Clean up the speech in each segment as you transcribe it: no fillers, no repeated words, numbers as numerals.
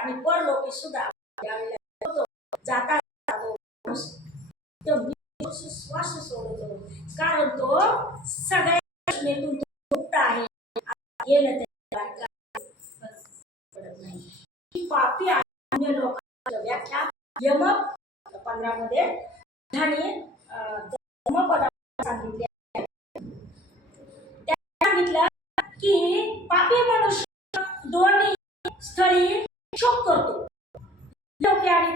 आणि परलोकी सुद्धा होतो जाता श्वास सोडतो, कारण तो सगळ्या घटनेतून मुक्त आहे. गेलं पडत नाही. पापी अन्य लोकांच्या व्याख्या यम 15 मध्ये धर्मपदात सांगितले. सांगितलं की पापी मनुष्य दोन्ही स्थळी शोक करतो. लोक आणि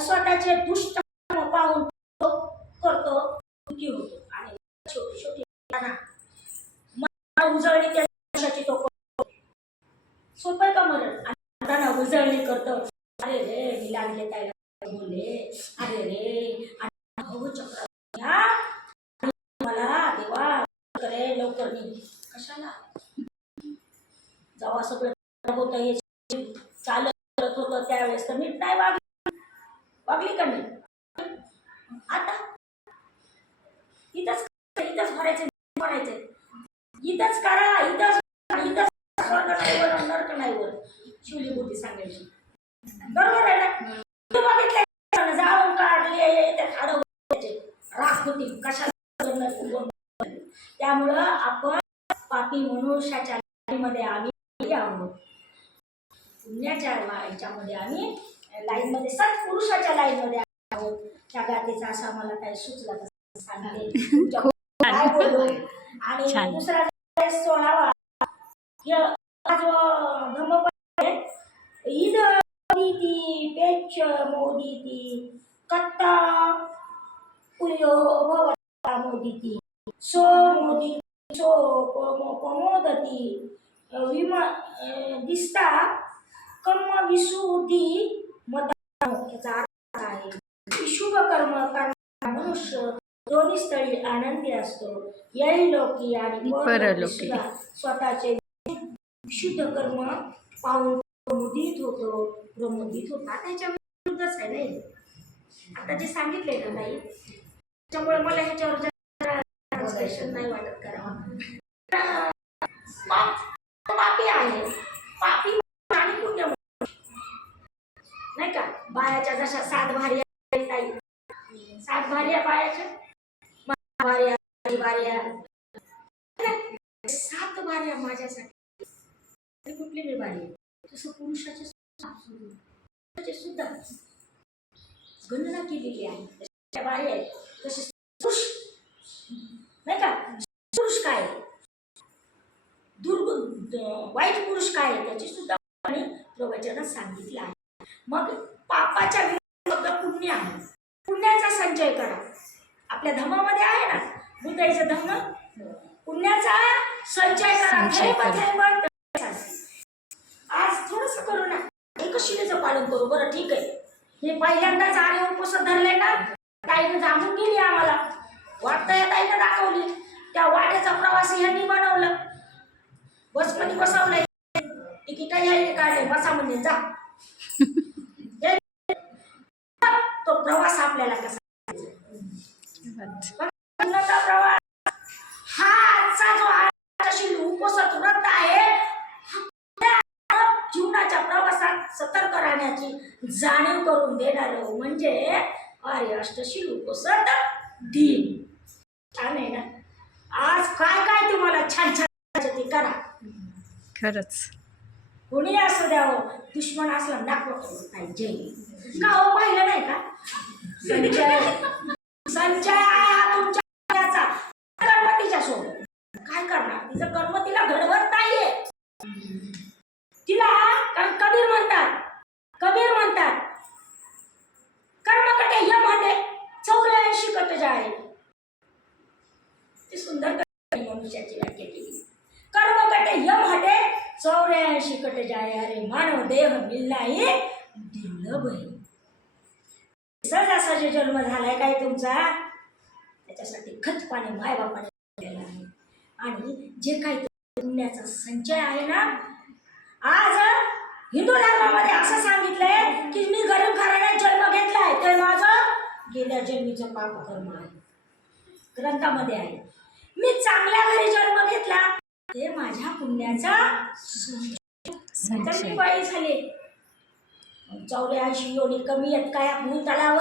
स्वतःचे दुष्ट पाहून करतो, दुःखी होतो आणि छोटी छोटी उजळणी त्यासाठी तो सोपं का मरण उजळणी करतो. अरे रे मी लागले काय बोलले, अरे रे चक्र मला देवा करे लवकर नाही कशाला. जेव्हा सगळं होत हे चालत होतं त्यावेळेस तर नीट नाही वागली का नाही. आता इथंच भरायचं म्हणायचं, इथंच करा, इथंच स्वर्ग नाही वर नरक नाही वर, शिवली बुद्धी सांगायची. बरोबर आहे ना. बघितलं जाळून काढले त्या खाडं राजपुती कशाला. त्यामुळं आपण पापी मनुष्याच्या मध्ये आम्ही आहोत, पुण्याच्या याच्यामध्ये आम्ही लाईन मध्ये सत्पुरुषाच्या लाईन मध्ये आहोत. त्या गातेचा असा मला काही सुचला तर सांगते काय बोललो. आणि दुसरा 16वा ईद मोदीती पेच मोदीती कत्ता पुयो भवता मोदीती सो मोदी सो प्रमोदती विमा दिसता कर्म विशुद्धी याचा अर्थ आहे शुभ कर्म करणारा मनुष्य दोन्ही स्थळी आनंदी असतो. यैलोकी आणि परलोकी स्वतःचे विशुद्ध कर्म पाहून प्रमोदित होतो. त्याच्या विरुद्धच आहे नाही आता जे सांगितले ना नाही. त्यामुळे मला ह्याच्यावर ट्रान्सलेशन नाही वाटत करावं. पापी आहे, पापी आणि पुण्य नाही का. बायाच्या जशा 7 भार्या, 7 भार्या बायाच्या, भार्या 7 भार्या माझ्यासाठी कुठली मी भारी. तसं पुरुषाचे सुद्धा गणना केलेली आहे. त्या भार्या आहेत तसे पुरुष नाही का. पुरुष काय वाईट पुरुष काय त्याची सुद्धा प्रवचनात सांगितलं आहे. मग पापाच्या विरुद्ध पुण्य आहे. पुण्याचा संचय करा. आपल्या धर्मामध्ये आहे ना बुद्धाचं धर्म, पुण्याचा संचय करा. आज थोडस करू ना, एकशिलेचं पालन करू. बरं ठीक आहे, हे पहिल्यांदाच आले उपवास धरले ना. ताईनं जाणून गेली आम्हाला, वाटतंय ताईनं दाखवली. त्या वाटेचा प्रवास ह्यांनी बनवलं, बसमध्ये बसवलंय, तिकीट ह्यांनी काढले, बसा म्हणजे जा. तो प्रवास आपल्याला कसा प्रवास हा आजचा जो आजची उपवासात व्रत आहे, जीवनाच्या प्रवासात सतर्क राहण्याची जाणीव करून देणार म्हणजे आर्य अष्टशील उपवासात दिन. छान आहे ना. आज काय काय तुम्हाला छान छान ते करा. खरंच कोणी असं द्यावं, दुश्मन असला दाखवतो पाहिजे का हो. पाहिलं नाही का संचय हा तुमच्या कर्म तिच्या सोबत. काय करणार, तिचं कर्म तिला घडवत नाहीये. तिला कबीर म्हणतात कर्म कटे यम हटे 84 कट जाय. ती सुंदर मनुष्याची व्याख्या केली. कर्म कटे यम हटे 84 कट जाय. अरे मानव देह मिलनाही दुर्लभ आहे. सहज जे जन्म झालाय काय तुमचा, त्याच्यासाठी खतपाने मायबापाने केलेला आहे. आणि जे काही पुण्याचा संचय आहे ना, आज हिंदू धर्मामध्ये असं सांगितलंय की मी गरीब घराण्यात जन्म घेतलाय तर माझं गेल्या जन्मीचं पाप कर्म आहे. ग्रंथामध्ये आहे. मी चांगल्या घरी जन्म घेतला ते माझ्या पुण्याचा तर मी संशय. बाई झाले 84 एवढी कमी आहेत काय आपण तलावर